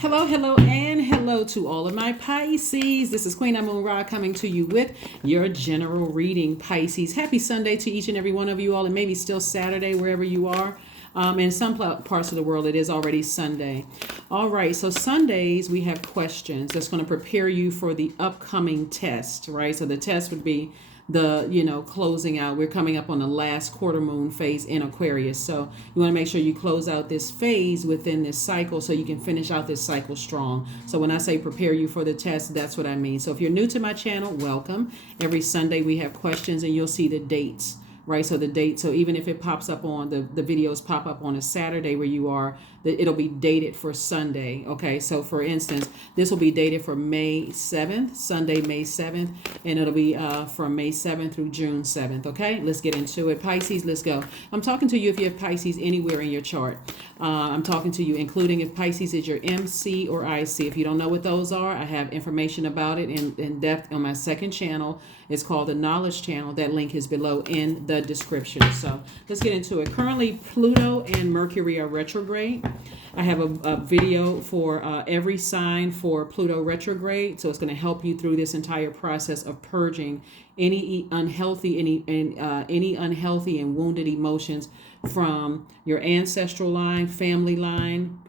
Hello, hello, and hello to all of my Pisces. This is Queen Moon Ra coming to you with your general reading, Pisces. Happy Sunday to each and every one of you all, and maybe still Saturday wherever you are. In some parts of the world, it is already Sunday. All right, so Sundays we have questions that's going to prepare you for the upcoming test, right? So the test would be the closing out. We're coming up on the last quarter moon phase in Aquarius, so you want to make sure you close out this phase within this cycle so you can finish out this cycle strong. So when I say prepare you for the test, that's what I mean. So if you're new to my channel, welcome. Every Sunday we have questions and you'll see the dates, right? So the date, so even if it pops up on the videos pop up on a Saturday where you are, it'll be dated for Sunday. Okay, so for instance, this will be dated for May 7th, Sunday, May 7th, and it'll be from May 7th through June 7th. Okay, let's get into it. Pisces, let's go. I'm talking to you if you have Pisces anywhere in your chart. I'm talking to you, including if Pisces is your MC or IC. If you don't know what those are, I have information about it in depth on my second channel. It's called the Knowledge Channel. That link is below in the description. So let's get into it. Currently, Pluto and Mercury are retrograde. I have a video for every sign for Pluto retrograde. So it's going to help you through this entire process of purging any unhealthy and wounded emotions from your ancestral line, family line,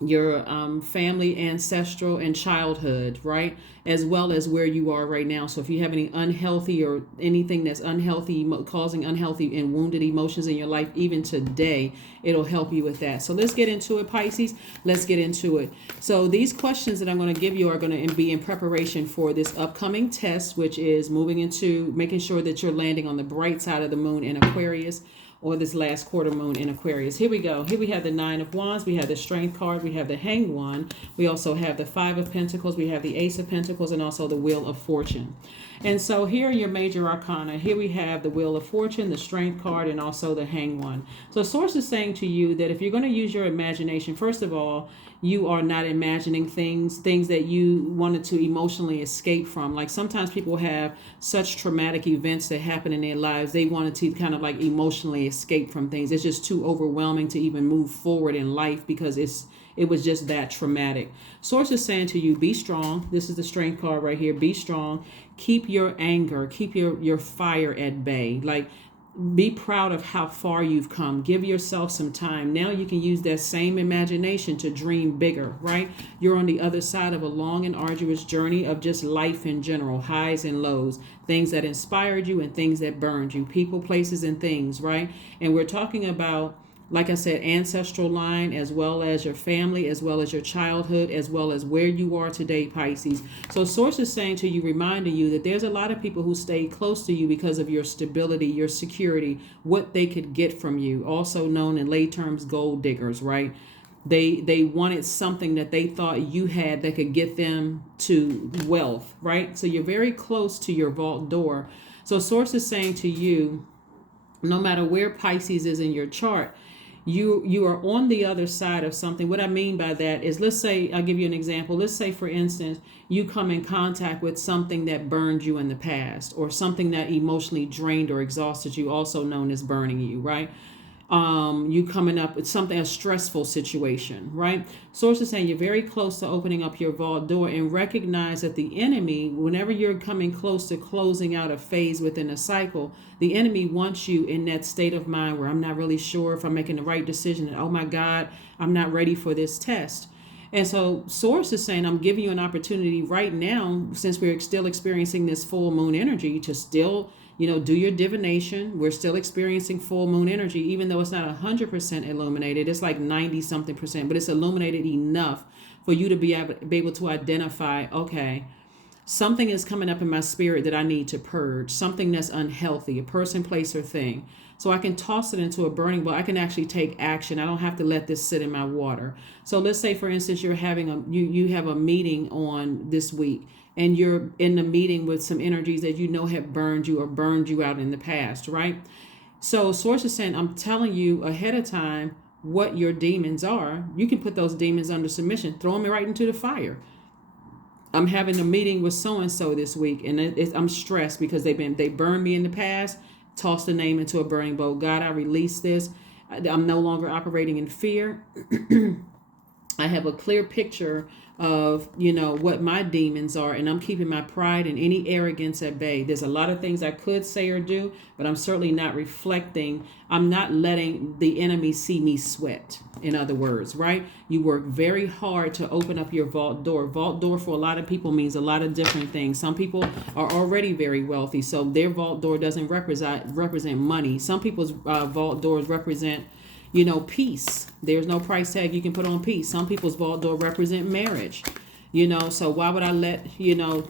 your family, ancestral, and childhood, right? As well as where you are right now. So if you have any unhealthy or anything that's unhealthy, causing unhealthy and wounded emotions in your life, even today, it'll help you with that. So let's get into it, Pisces. Let's get into it. So these questions that I'm going to give you are going to be in preparation for this upcoming test, which is moving into making sure that you're landing on the bright side of the moon in Aquarius, or this last quarter moon in Aquarius. Here we go. Here we have the Nine of Wands. We have the Strength card. We have the Hanged One. We also have the Five of Pentacles. We have the Ace of Pentacles and also the Wheel of Fortune. And so here are your major arcana. Here we have the Wheel of Fortune, the Strength card, and also the Hanged One. So Source is saying to you that if you're going to use your imagination, first of all, you are not imagining things that you wanted to emotionally escape from. Like sometimes people have such traumatic events that happen in their lives, they wanted to kind of like emotionally escape from things. It's just too overwhelming to even move forward in life because it was just that traumatic. Source is saying to you, be strong. This is the Strength card right here. Be strong. Keep your anger, keep your fire at bay. Like, be proud of how far you've come. Give yourself some time. Now you can use that same imagination to dream bigger, right? You're on the other side of a long and arduous journey of just life in general, highs and lows, things that inspired you and things that burned you, people, places, and things, right? And we're talking about, like I said, ancestral line, as well as your family, as well as your childhood, as well as where you are today, Pisces. So Source is saying to you, reminding you that there's a lot of people who stay close to you because of your stability, your security, what they could get from you, also known in lay terms, gold diggers, right? They wanted something that they thought you had that could get them to wealth, right? So you're very close to your vault door. So Source is saying to you, no matter where Pisces is in your chart, you are on the other side of something. What I mean by that is, let's say, I'll give you an example. Let's say, for instance, you come in contact with something that burned you in the past, or something that emotionally drained or exhausted you, also known as burning you, right? You coming up with something, a stressful situation, right? Source is saying you're very close to opening up your vault door, and recognize that the enemy, whenever you're coming close to closing out a phase within a cycle, the enemy wants you in that state of mind where I'm not really sure if I'm making the right decision, and oh my God, I'm not ready for this test. And so Source is saying, I'm giving you an opportunity right now, since we're still experiencing this full moon energy, to still do your divination. We're still experiencing full moon energy, even though it's not 100% illuminated. It's like 90 something percent, but it's illuminated enough for you to be able to identify, okay, something is coming up in my spirit that I need to purge, something that's unhealthy, a person, place, or thing. So I can toss it into a burning bowl. I can actually take action. I don't have to let this sit in my water. So let's say, for instance, you're having you have a meeting on this week, and you're in the meeting with some energies that have burned you or burned you out in the past, right? So Source is saying, I'm telling you ahead of time what your demons are. You can put those demons under submission, throw them right into the fire. I'm having a meeting with so-and-so this week, and I'm stressed because they burned me in the past. Toss the name into a burning bowl. God, I release this. I'm no longer operating in fear. I have a clear picture of, what my demons are, and I'm keeping my pride and any arrogance at bay. There's a lot of things I could say or do, but I'm certainly not reflecting. I'm not letting the enemy see me sweat. In other words, right? You work very hard to open up your vault door. Vault door for a lot of people means a lot of different things. Some people are already very wealthy, so their vault door doesn't represent money. Some people's vault doors represent peace. There's no price tag you can put on peace. Some people's vault door represent marriage. So why would I let,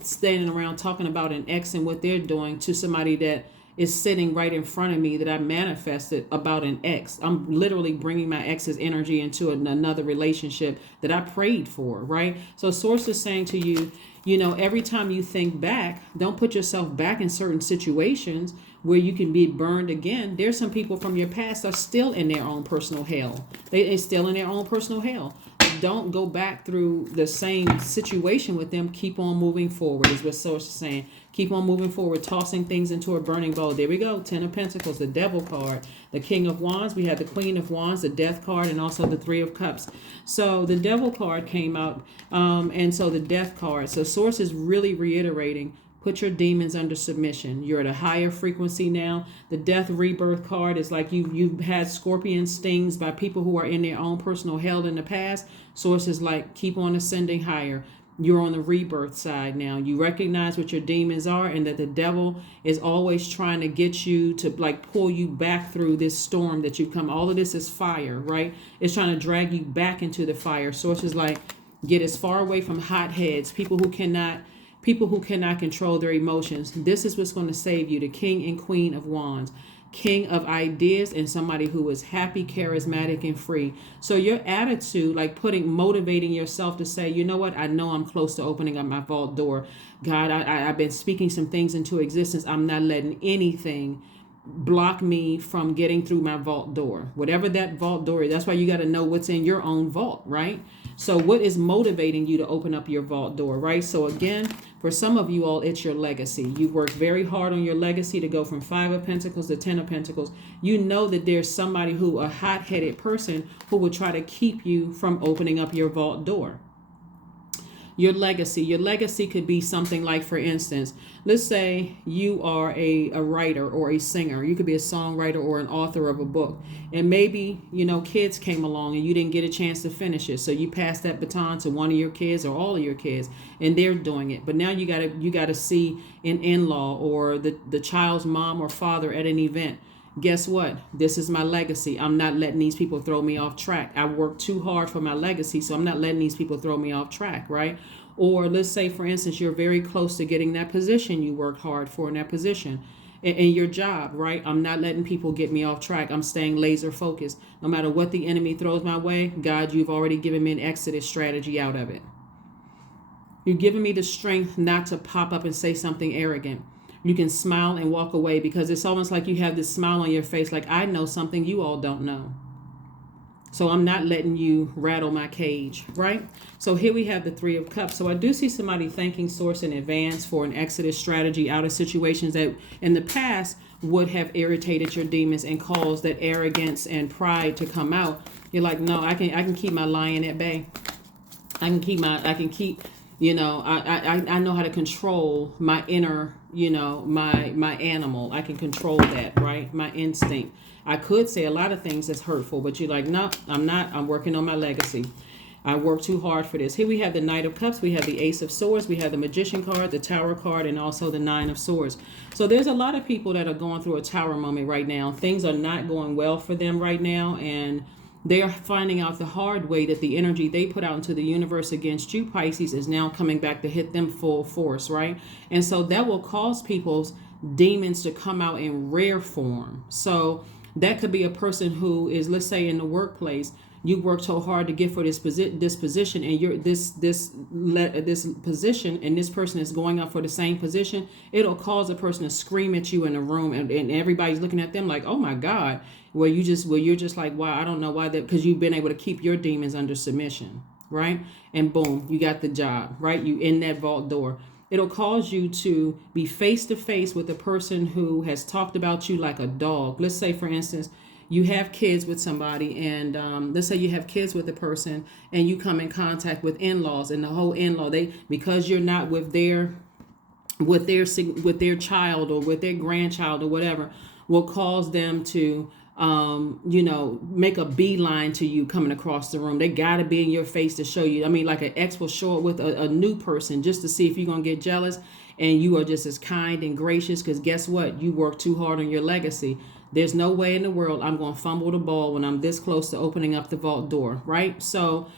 standing around talking about an ex and what they're doing to somebody that is sitting right in front of me that I manifested about an ex? I'm literally bringing my ex's energy into another relationship that I prayed for, right? So source is saying to you, every time you think back, don't put yourself back in certain situations where you can be burned again. There's some people from your past that are still in their own personal hell. They're still in their own personal hell. Don't go back through the same situation with them. Keep on moving forward is what source is saying. Keep on moving forward, tossing things into a burning bowl. There we go. 10 of Pentacles, the Devil card, the King of Wands. We have the Queen of Wands, the Death card, and also the Three of Cups. So the Devil card came out, and so the Death card. So source is really reiterating, put your demons under submission. You're at a higher frequency now. The Death Rebirth card is like you've had scorpion stings by people who are in their own personal hell in the past. Source is like, keep on ascending higher. You're on the rebirth side now. You recognize what your demons are and that the devil is always trying to get you to pull you back through this storm that you've come. All of this is fire, right? It's trying to drag you back into the fire. Source is like, get as far away from hotheads, people who cannot control their emotions. This is what's going to save you. The King and Queen of Wands, King of ideas, and somebody who is happy, charismatic, and free. So your attitude, motivating yourself to say, you know what? I know I'm close to opening up my vault door. God, I've been speaking some things into existence. I'm not letting anything block me from getting through my vault door. Whatever that vault door is, that's why you got to know what's in your own vault, right? So what is motivating you to open up your vault door, right? So again, for some of you all, it's your legacy. You worked very hard on your legacy to go from 5 of Pentacles to 10 of Pentacles. You know that there's somebody a hot-headed person who will try to keep you from opening up your vault door. Your legacy could be something like, for instance, let's say you are a writer or a singer. You could be a songwriter or an author of a book. And maybe, kids came along and you didn't get a chance to finish it. So you passed that baton to one of your kids or all of your kids, and they're doing it. But now you gotta see an in-law or the child's mom or father at an event. Guess what? This is my legacy. I'm not letting these people throw me off track. I worked too hard for my legacy, so I'm not letting these people throw me off track, right? Or let's say, for instance, you're very close to getting that position you worked hard for in that position in your job, right? I'm not letting people get me off track. I'm staying laser focused. No matter what the enemy throws my way, God, you've already given me an exodus strategy out of it. You've given me the strength not to pop up and say something arrogant. You can smile and walk away because it's almost like you have this smile on your face, like I know something you all don't know. So I'm not letting you rattle my cage, right? So here we have the Three of Cups. So I do see somebody thanking Source in advance for an exodus strategy out of situations that in the past would have irritated your demons and caused that arrogance and pride to come out. You're like, no, I can keep my lion at bay. I know how to control my inner, my animal. I can control that, right? My instinct. I could say a lot of things that's hurtful, but you're like, no, I'm not. I'm working on my legacy. I worked too hard for this. Here we have the Knight of Cups. We have the Ace of Swords. We have the Magician card, the Tower card, and also the Nine of Swords. So there's a lot of people that are going through a tower moment right now. Things are not going well for them right now, and they are finding out the hard way that the energy they put out into the universe against you, Pisces, is now coming back to hit them full force, right? And so that will cause people's demons to come out in rare form. So that could be a person who is, let's say, in the workplace. You worked so hard to get for this position, and you're this position, and this person is going up for the same position. It'll cause a person to scream at you in a room, and everybody's looking at them like, "Oh my God!" You're just like, "Wow, I don't know why that," because you've been able to keep your demons under submission, right? And boom, you got the job, right? You in that vault door. It'll cause you to be face to face with a person who has talked about you like a dog. Let's say, for instance, you have kids with somebody, and let's say you have kids with a person, and you come in contact with in-laws, and the whole in-law, they, because you're not with their child or with their grandchild or whatever, will cause them to make a beeline to you coming across the room. They got to be in your face to show you. I mean, like an ex will show up with a new person just to see if you're going to get jealous, and you are just as kind and gracious, because guess what? You work too hard on your legacy. There's no way in the world I'm going to fumble the ball when I'm this close to opening up the vault door, right? So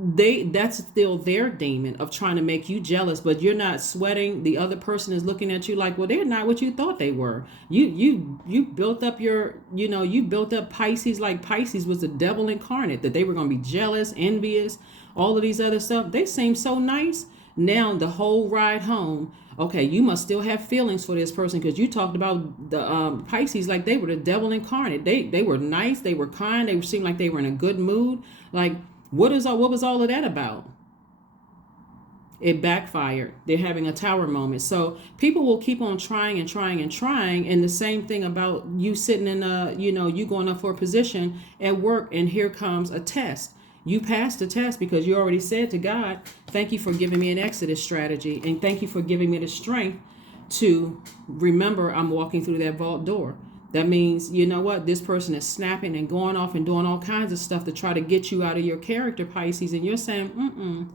that's still their demon of trying to make you jealous, but you're not sweating. The other person is looking at you like, well, they're not what you thought they were. You built up you built up Pisces like Pisces was the devil incarnate, that they were going to be jealous, envious, all of these other stuff. They seem so nice. Now the whole ride home, okay, you must still have feelings for this person, because you talked about the Pisces like they were the devil incarnate. They were nice, they were kind, they seemed like they were in a good mood. Like, what was all of that about? It backfired. They're having a tower moment. So people will keep on trying and trying and trying. And the same thing about you sitting in you going up for a position at work, and here comes a test. You passed the test because you already said to God, thank you for giving me an exodus strategy. And thank you for giving me the strength to remember I'm walking through that vault door. That means, you know what, this person is snapping and going off and doing all kinds of stuff to try to get you out of your character, Pisces. And you're saying,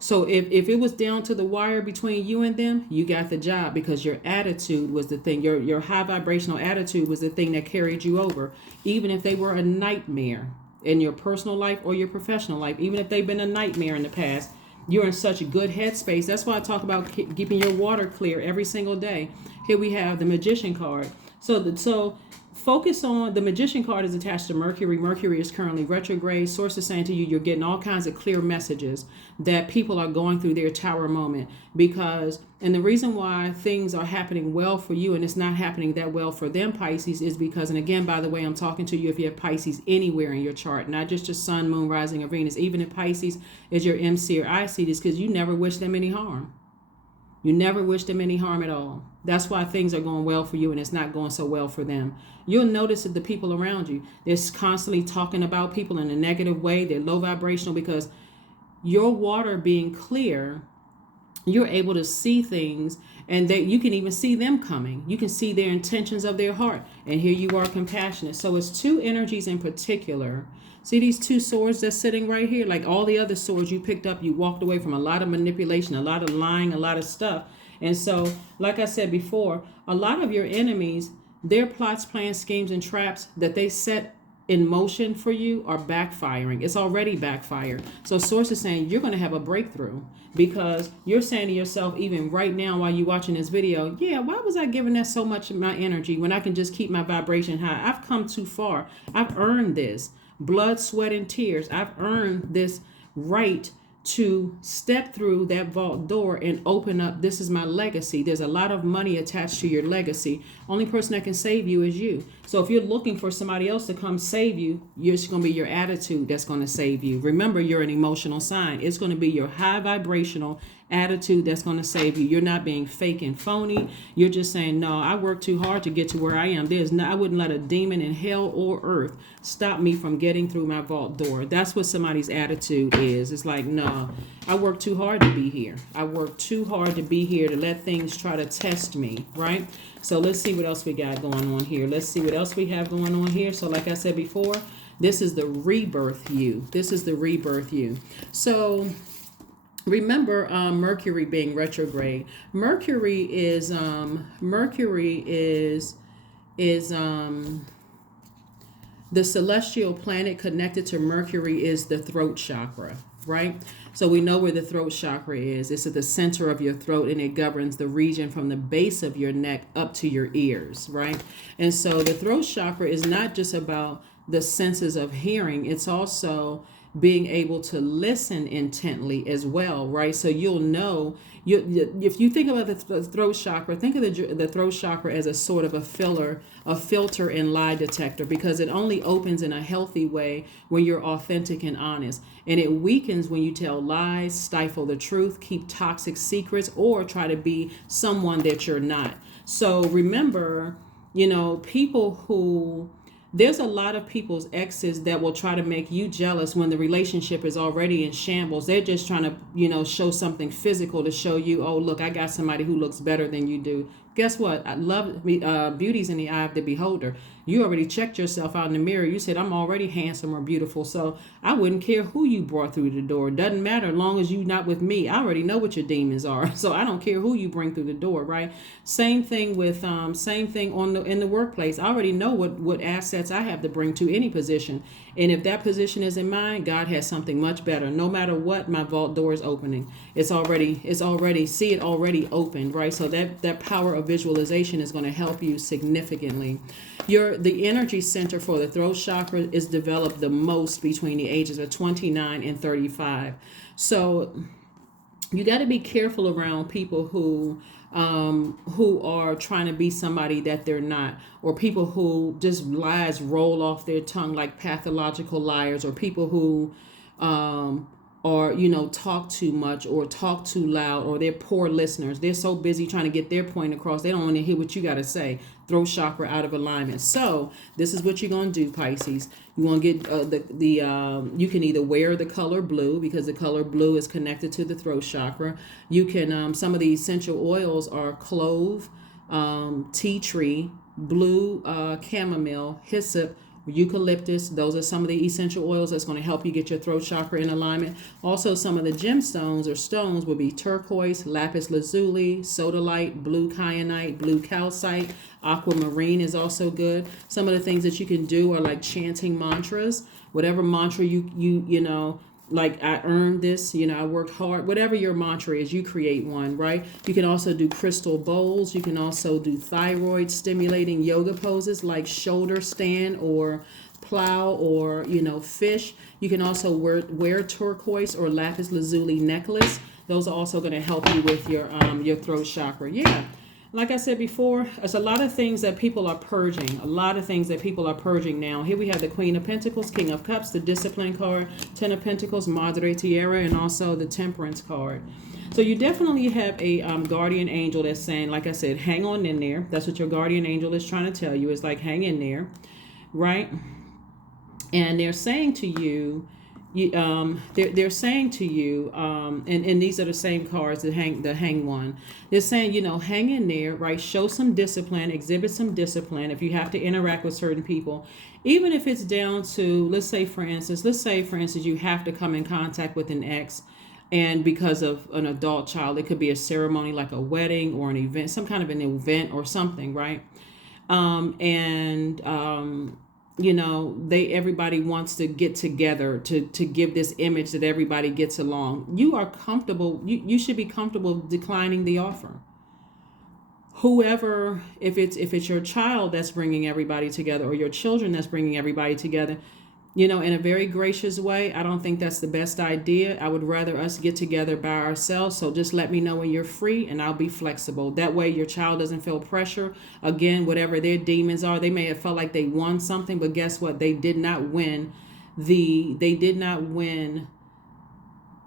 So if it was down to the wire between you and them, you got the job, because your attitude was the thing. Your high vibrational attitude was the thing that carried you over. Even if they were a nightmare in your personal life or your professional life, even if they've been a nightmare in the past, you're in such a good headspace. That's why I talk about keeping your water clear every single day. Here we have the Magician card. So focus on the Magician card is attached to Mercury. Mercury is currently retrograde. Source is saying to you, you're getting all kinds of clear messages that people are going through their tower moment, and the reason why things are happening well for you and it's not happening that well for them, Pisces, is because, and again, by the way, I'm talking to you if you have Pisces anywhere in your chart, not just your sun, moon, rising, or Venus. Even if Pisces is your MC or IC, is because you never wish them any harm. You never wish them any harm at all. That's why things are going well for you and it's not going so well for them. You'll notice that the people around you, they're constantly talking about people in a negative way. They're low vibrational, because your water being clear, you're able to see things, and that you can even see them coming. You can see their intentions of their heart. And here you are, compassionate. So it's two energies in particular. See these two swords that's sitting right here? Like all the other swords you picked up, you walked away from a lot of manipulation, a lot of lying, a lot of stuff. And so, like I said before, a lot of your enemies, their plots, plans, schemes, and traps that they set in motion for you are backfiring. It's already backfired. So Source is saying you're going to have a breakthrough, because you're saying to yourself, even right now while you're watching this video, yeah, why was I giving that so much of my energy when I can just keep my vibration high? I've come too far. I've earned this. Blood, sweat, and tears. I've earned this right to step through that vault door and open up. This is my legacy. There's a lot of money attached to your legacy. Only person that can save you is you. So if you're looking for somebody else to come save you, it's going to be your attitude that's going to save you. Remember, you're an emotional sign. It's going to be your high vibrational attitude that's going to save you. You're not being fake and phony. You're just saying, no, I worked too hard to get to where I am. I wouldn't let a demon in hell or earth stop me from getting through my vault door. That's what somebody's attitude is. It's like, no, I worked too hard to be here. I worked too hard to be here to let things try to test me, right? So let's see what else we got going on here. Let's see what else we have going on here. So like I said before, this is the rebirth you. This is the rebirth you. So remember, Mercury being retrograde. Mercury is the celestial planet connected to Mercury is the throat chakra, right? So we know where the throat chakra is. It's at the center of your throat, and it governs the region from the base of your neck up to your ears, right? And so the throat chakra is not just about the senses of hearing. It's also being able to listen intently as well, right? So you'll know, if you think about the throat chakra, think of the throat chakra as a sort of a filter and lie detector, because it only opens in a healthy way when you're authentic and honest. And it weakens when you tell lies, stifle the truth, keep toxic secrets, or try to be someone that you're not. So remember, people who, there's a lot of people's exes that will try to make you jealous when the relationship is already in shambles. They're just trying to, show something physical to show you, oh, look, I got somebody who looks better than you do. Guess what? I love beauty's in the eye of the beholder. You already checked yourself out in the mirror. You said, I'm already handsome or beautiful. So I wouldn't care who you brought through the door. It doesn't matter as long as you're not with me. I already know what your demons are. So I don't care who you bring through the door, right? Same thing with same thing in the workplace. I already know what assets I have to bring to any position. And if that position isn't mine, God has something much better. No matter what, my vault door is opening. It's already see it already opened, right? So that power of visualization is going to help you significantly. The energy center for the throat chakra is developed the most between the ages of 29 and 35. So you got to be careful around people who are trying to be somebody that they're not, or people who just lies roll off their tongue like pathological liars, or people who or talk too much or talk too loud, or they're poor listeners. They're so busy trying to get their point across, they don't want to hear what you got to say. Throat chakra out of alignment. So this is what you're going to do, Pisces. You want to get you can either wear the color blue, because the color blue is connected to the throat chakra. You can some of the essential oils are clove, tea tree, blue chamomile, hyssop, eucalyptus. Those are some of the essential oils that's going to help you get your throat chakra in alignment. Also, some of the gemstones or stones would be turquoise, lapis lazuli, sodalite, blue kyanite, blue calcite, aquamarine is also good. Some of the things that you can do are like chanting mantras. Whatever mantra you like, I earned this, I worked hard, whatever your mantra is, you create one, right? You can also do crystal bowls. You can also do thyroid stimulating yoga poses like shoulder stand or plow or, fish. You can also wear turquoise or lapis lazuli necklace. Those are also going to help you with your throat chakra. Yeah. Like I said before, there's a lot of things that people are purging. A lot of things that people are purging now. Here we have the Queen of Pentacles, King of Cups, the Discipline card, Ten of Pentacles, Madre Tierra, and also the Temperance card. So you definitely have a guardian angel that's saying, like I said, hang on in there. That's what your guardian angel is trying to tell you. It's like, hang in there, right? And they're saying to you, they're saying to you, and these are the same cards, the hang one. They're saying, hang in there, right? Show some discipline, exhibit some discipline. If you have to interact with certain people, even if it's down to, let's say for instance, you have to come in contact with an ex, and because of an adult child, it could be a ceremony like a wedding or an event, some kind of an event or something, right? Everybody wants to get together to give this image that everybody gets along. You are comfortable. You should be comfortable declining the offer. Whoever, if it's your child that's bringing everybody together, or your children that's bringing everybody together, in a very gracious way, I don't think that's the best idea. I would rather us get together by ourselves. So just let me know when you're free and I'll be flexible. That way your child doesn't feel pressure. Again, whatever their demons are, they may have felt like they won something, but guess what? They did not win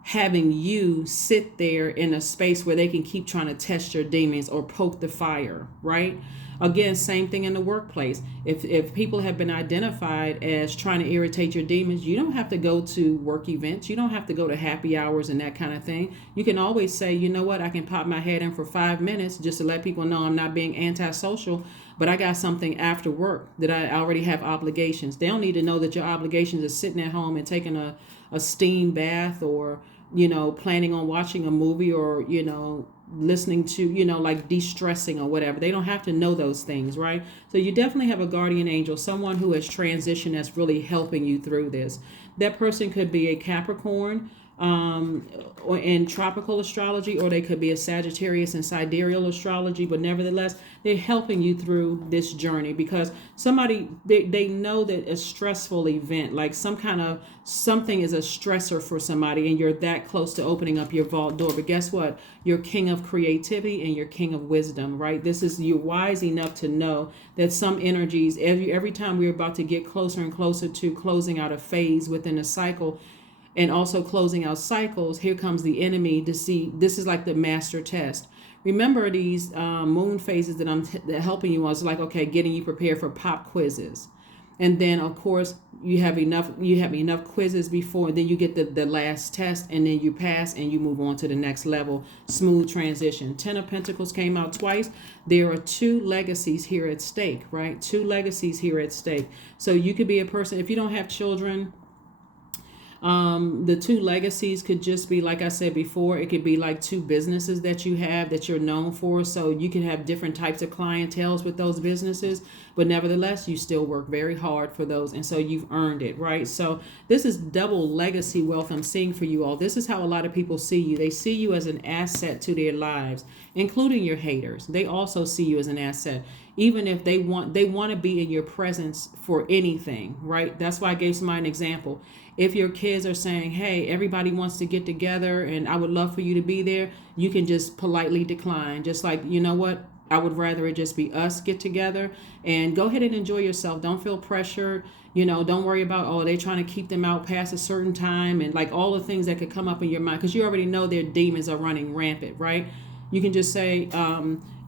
having you sit there in a space where they can keep trying to test your demons or poke the fire, right? Again, same thing in the workplace. If people have been identified as trying to irritate your demons, you don't have to go to work events. You don't have to go to happy hours and that kind of thing. You can always say, you know what, I can pop my head in for 5 minutes just to let people know I'm not being antisocial, but I got something after work that I already have obligations. They don't need to know that your obligations is sitting at home and taking a steam bath, or, planning on watching a movie, or, listening to, like de-stressing or whatever. They don't have to know those things, right? So you definitely have a guardian angel, someone who has transitioned that's really helping you through this. That person could be a Capricorn or in tropical astrology, or they could be a Sagittarius in sidereal astrology, but nevertheless, they're helping you through this journey, because they know that a stressful event, like something is a stressor for somebody, and you're that close to opening up your vault door. But guess what? You're king of creativity and you're king of wisdom, right? You're wise enough to know that some energies, every time we're about to get closer and closer to closing out a phase within a cycle, and also closing out cycles, here comes the enemy to see. This is like the master test. remember these moon phases that that helping you on. It's like, okay, getting you prepared for pop quizzes. And then of course you have enough quizzes before, then you get the last test, and then you pass and you move on to the next level. Smooth transition. 10 of Pentacles came out twice. There are two legacies here at stake, right? Two legacies here at stake. So you could be a person, if you don't have children, the two legacies could just be, like I said before, it could be like two businesses that you have that you're known for. So you can have different types of clientels with those businesses, but nevertheless, you still work very hard for those. And so you've earned it, right? So this is double legacy wealth I'm seeing for you all. This is how a lot of people see you. They see you as an asset to their lives, including your haters. They also see you as an asset. Even if they want to be in your presence for anything, right? That's why I gave somebody an example. If your kids are saying, hey, everybody wants to get together and I would love for you to be there, you can just politely decline. Just like, you know what? I would rather it just be us get together, and go ahead and enjoy yourself. Don't feel pressured. Don't worry about, oh, they're trying to keep them out past a certain time, and like all the things that could come up in your mind, because you already know their demons are running rampant, right? You can just say,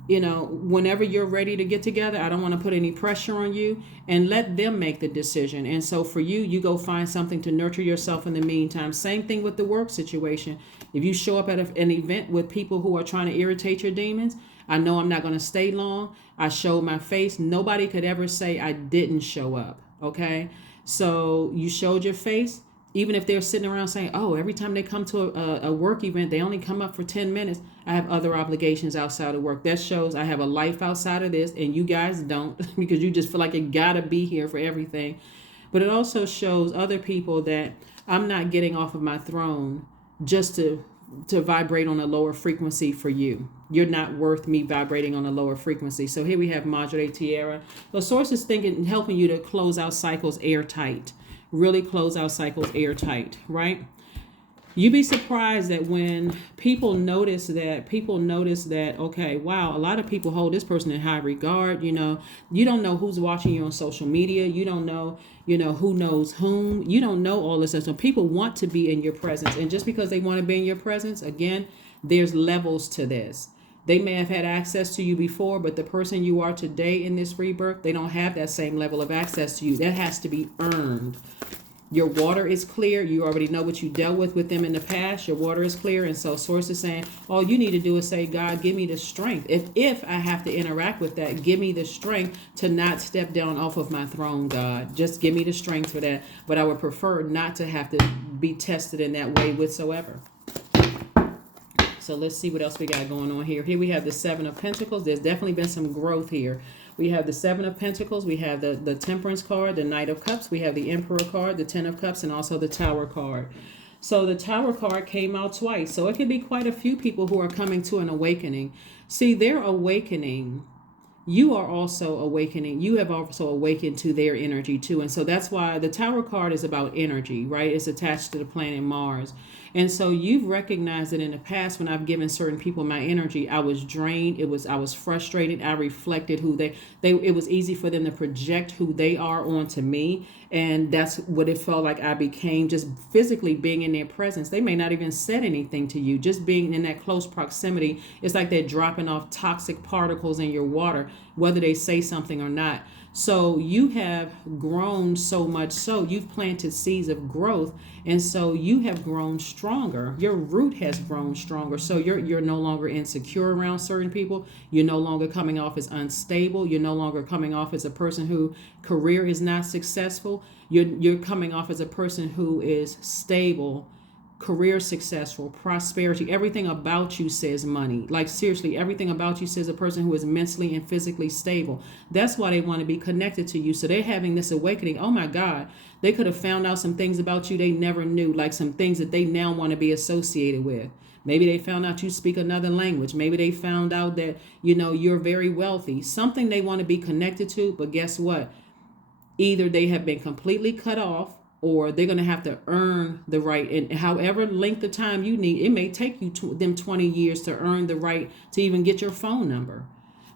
whenever you're ready to get together, I don't want to put any pressure on you, and let them make the decision. And so for you, you go find something to nurture yourself in the meantime. Same thing with the work situation. If you show up at an event with people who are trying to irritate your demons, I know I'm not going to stay long. I showed my face. Nobody could ever say I didn't show up. Okay. So you showed your face. Even if they're sitting around saying, oh, every time they come to a work event, they only come up for 10 minutes. I have other obligations outside of work. That shows I have a life outside of this, and you guys don't, because you just feel like you got to be here for everything. But it also shows other people that I'm not getting off of my throne just to vibrate on a lower frequency for you. You're not worth me vibrating on a lower frequency. So here we have Madre Tierra. The source is thinking, helping you to close out cycles airtight. Really close out cycles airtight, right? You'd be surprised that when people notice that, okay, wow, a lot of people hold this person in high regard. You don't know who's watching you on social media. You don't know, who knows whom. You don't know all this stuff. So people want to be in your presence. And just because they want to be in your presence, again, there's levels to this. They may have had access to you before, but the person you are today in this rebirth, they don't have that same level of access to you. That has to be earned. Your water is clear. You already know what you dealt with them in the past. Your water is clear. And so source is saying, all you need to do is say, God, give me the strength. If I have to interact with that, give me the strength to not step down off of my throne, God. Just give me the strength for that. But I would prefer not to have to be tested in that way whatsoever. So let's see what else we got going on here. Here we have the 7 of Pentacles. There's definitely been some growth here. We have the 7 of Pentacles. We have the Temperance card, the Knight of Cups. We have the Emperor card, the 10 of Cups, and also the Tower card. So the Tower card came out twice. So it could be quite a few people who are coming to an awakening. See, their awakening, you are also awakening. You have also awakened to their energy too. And so that's why the Tower card is about energy, right? It's attached to the planet Mars. And so you've recognized that in the past, when I've given certain people my energy, I was drained. I was frustrated. I reflected who it was easy for them to project who they are onto me. And that's what it felt like I became, just physically being in their presence. They may not even said anything to you. Just being in that close proximity, it's like they're dropping off toxic particles in your water, whether they say something or not. So you have grown so much so you've planted seeds of growth, and so you have grown stronger. Your root has grown stronger. So you're no longer insecure around certain people. You're no longer coming off as unstable. You're no longer coming off as a person who career is not successful. You're coming off as a person who is stable, career successful, prosperity. Everything about you says money. Like seriously, everything about you says a person who is mentally and physically stable. That's why they want to be connected to you. So they're having this awakening. Oh my God, they could have found out some things about you they never knew, like some things that they now want to be associated with. Maybe they found out you speak another language. Maybe they found out that, you're very wealthy. Something they want to be connected to, but guess what? Either they have been completely cut off, or they're going to have to earn the right. And however length of time you need, it may take you them 20 years to earn the right to even get your phone number.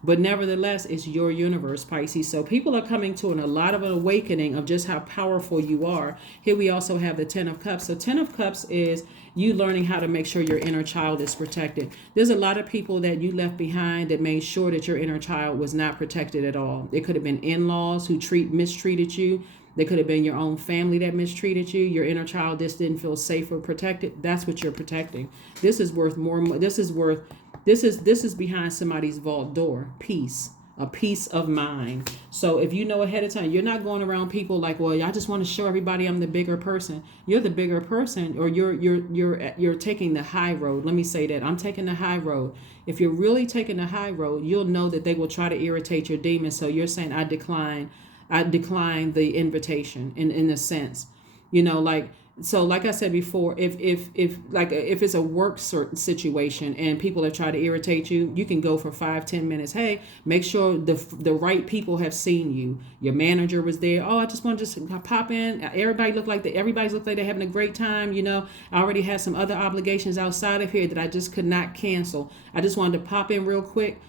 But nevertheless, it's your universe, Pisces. So people are coming to a lot of an awakening of just how powerful you are. Here we also have the 10 of Cups. So 10 of Cups is you learning how to make sure your inner child is protected. There's a lot of people that you left behind that made sure that your inner child was not protected at all. It could have been in-laws who mistreated you. They could have been your own family that mistreated you. Your inner child just didn't feel safe or protected. That's what you're protecting. This is worth more. This is behind somebody's vault door. Peace. A peace of mind. So if you know ahead of time, you're not going around people like, well, I just want to show everybody I'm the bigger person. You're the bigger person, or you're taking the high road. Let me say that. I'm taking the high road. If you're really taking the high road, you'll know that they will try to irritate your demons. So you're saying, I decline the invitation in a sense, like I said before, if it's a work situation and people have tried to irritate you, you can go for 5-10 minutes. Hey, make sure the right people have seen you. Your manager was there. Oh, I just want to just pop in. Everybody's look like they're having a great time. I already had some other obligations outside of here that I just could not cancel. I just wanted to pop in real quick.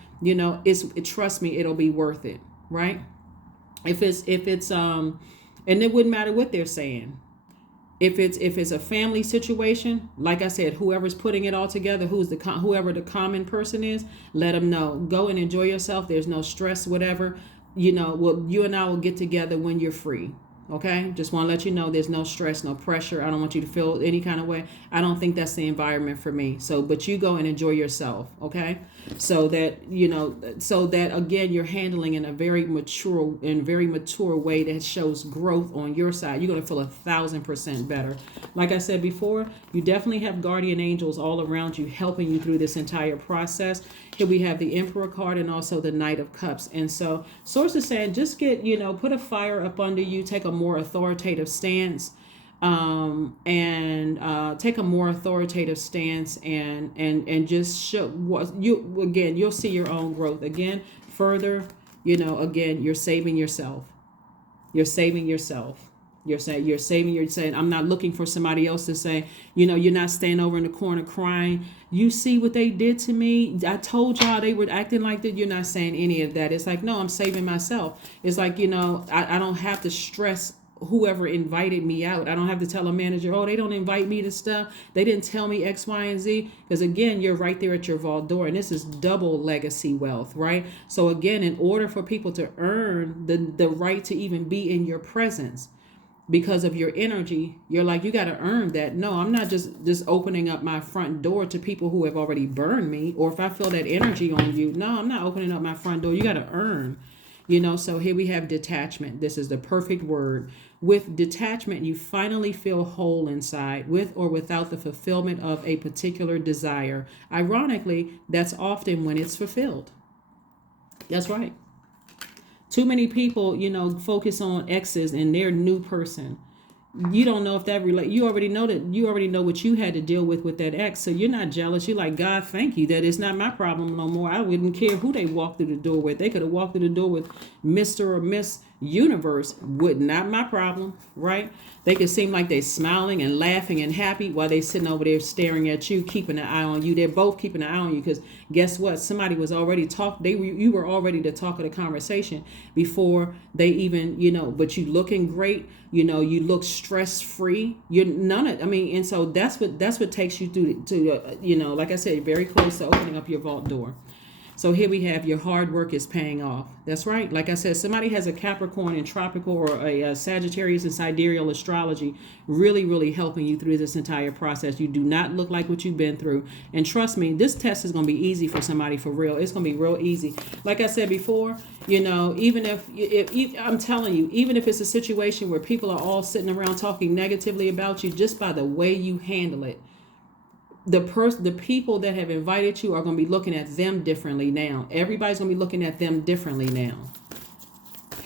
Trust me, it'll be worth it, right? If it's and it wouldn't matter what they're saying. If it's a family situation, like I said, whoever's putting it all together, whoever the common person is, let them know. Go and enjoy yourself. There's no stress, whatever. You and I will get together when you're free. Okay, just want to let you know there's no stress, no pressure. I don't want you to feel any kind of way. I don't think that's the environment for me. So, but you go and enjoy yourself. Okay, so that again, you're handling in a very mature way that shows growth on your side. You're going to feel 1,000% better. Like I said before, you definitely have guardian angels all around you helping you through this entire process. Here we have the Emperor card and also the Knight of Cups. And so Source is saying, just put a fire up under you, take a more authoritative stance, and take a more authoritative stance and just show what you'll see your own growth again further. Again, you're saving yourself. You're saying, I'm not looking for somebody else to say, you're not standing over in the corner crying. You see what they did to me? I told y'all they were acting like that. You're not saying any of that. It's like, no, I'm saving myself. It's like, I don't have to stress whoever invited me out. I don't have to tell a manager, oh, they don't invite me to stuff. They didn't tell me X, Y, and Z. Because again, you're right there at your vault door. And this is double legacy wealth, right? So again, in order for people to earn the right to even be in your presence, because of your energy, you're like, you got to earn that. No, I'm not just opening up my front door to people who have already burned me. Or if I feel that energy on you, no, I'm not opening up my front door. You got to earn, so here we have detachment. This is the perfect word. With detachment, you finally feel whole inside, with or without the fulfillment of a particular desire. Ironically, that's often when it's fulfilled. That's right. Too many people, focus on exes and their new person. You don't know if that you already know what you had to deal with that ex. So you're not jealous. You're like, God, thank you that it's not my problem no more. I wouldn't care who they walked through the door with. They could have walked through the door with Mr. or Miss Universe. Not my problem, right? They could seem like they're smiling and laughing and happy while they're sitting over there staring at you, keeping an eye on you. They're both keeping an eye on you because guess what? Somebody was already you were already the talk of the conversation before they even, but you looking great. You look stress free. And so that's what takes you to like I said, very close to opening up your vault door. So here we have your hard work is paying off. That's right. Like I said, somebody has a Capricorn in tropical or a Sagittarius in sidereal astrology really, really helping you through this entire process. You do not look like what you've been through. And trust me, this test is going to be easy for somebody for real. It's going to be real easy. Like I said before, even if I'm telling you, even if it's a situation where people are all sitting around talking negatively about you, just by the way you handle it, the people that have invited you are going to be looking at them differently now. Everybody's going to be looking at them differently now.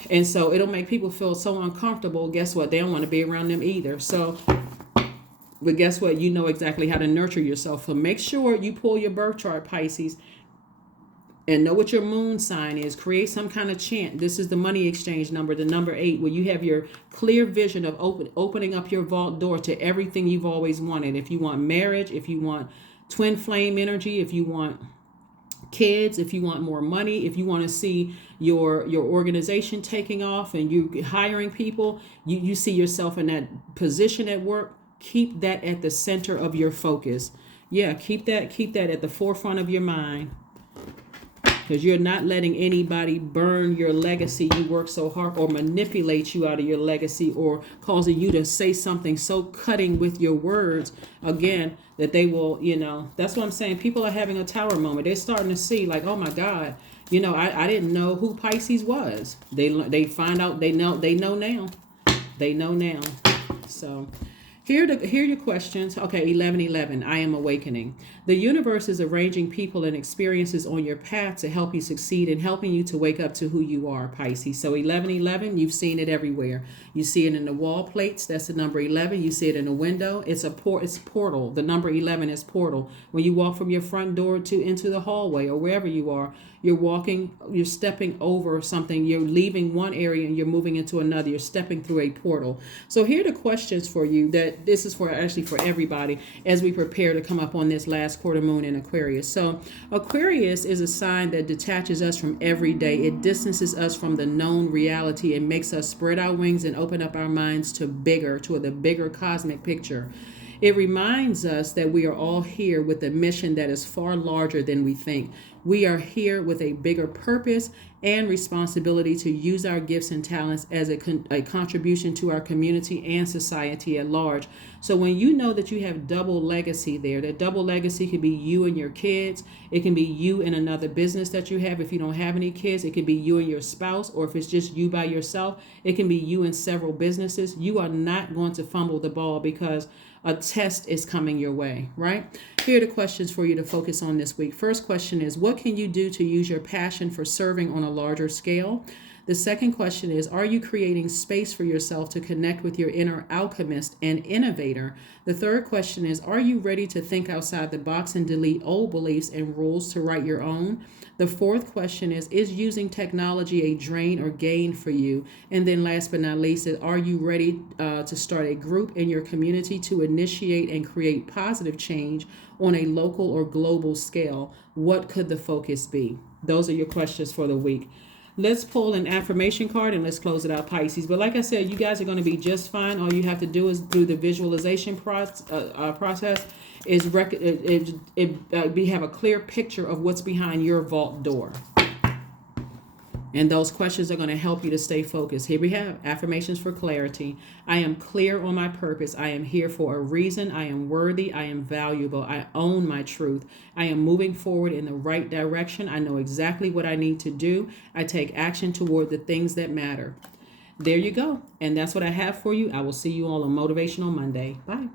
And so it'll make people feel so uncomfortable. Guess what? They don't want to be around them either. So, but guess what? You know exactly how to nurture yourself. So make sure you pull your birth chart, Pisces, and know what your moon sign is. Create some kind of chant. This is the money exchange number, the number 8, where you have your clear vision of opening up your vault door to everything you've always wanted. If you want marriage, if you want twin flame energy, if you want kids, if you want more money, if you want to see your organization taking off and you hiring people, you see yourself in that position at work, keep that at the center of your focus. Yeah, keep that at the forefront of your mind, because you're not letting anybody burn your legacy you work so hard, or manipulate you out of your legacy, or causing you to say something so cutting with your words again that they will, that's what I'm saying. People are having a tower moment. They're starting to see like, oh my God, I didn't know who Pisces was. They find out, they know now. They know now. So here are your questions. Okay, 11:11. I am awakening. The universe is arranging people and experiences on your path to help you succeed and helping you to wake up to who you are, Pisces. So 11:11, you've seen it everywhere. You see it in the wall plates. That's the number 11. You see it in the window. It's portal. The number 11 is portal. When you walk from your front door into the hallway or wherever you are, you're stepping over something. You're leaving one area and you're moving into another. You're stepping through a portal. So here are the questions for you. That this is for everybody as we prepare to come up on this last quarter moon in Aquarius. So Aquarius is a sign that detaches us from every day. It distances us from the known reality and makes us spread our wings and open up our minds to the bigger cosmic picture. It reminds us that we are all here with a mission that is far larger than we think. We are here with a bigger purpose and responsibility to use our gifts and talents as a contribution to our community and society at large. So when you know that you have double legacy there, that double legacy could be you and your kids. It can be you and another business that you have. If you don't have any kids, it could be you and your spouse, or if it's just you by yourself, it can be you and several businesses. You are not going to fumble the ball because a test is coming your way, right? Here are the questions for you to focus on this week. First question is, what can you do to use your passion for serving on a larger scale? The second question is, are you creating space for yourself to connect with your inner alchemist and innovator? The third question is, are you ready to think outside the box and delete old beliefs and rules to write your own? The fourth question is using technology a drain or gain for you? And then last but not least, are you ready to start a group in your community to initiate and create positive change on a local or global scale? What could the focus be? Those are your questions for the week. Let's pull an affirmation card and let's close it out, Pisces. But like I said, you guys are going to be just fine. All you have to do is through the visualization process is have a clear picture of what's behind your vault door. And those questions are going to help you to stay focused. Here we have affirmations for clarity. I am clear on my purpose. I am here for a reason. I am worthy. I am valuable. I own my truth. I am moving forward in the right direction. I know exactly what I need to do. I take action toward the things that matter. There you go. And that's what I have for you. I will see you all on Motivational Monday. Bye.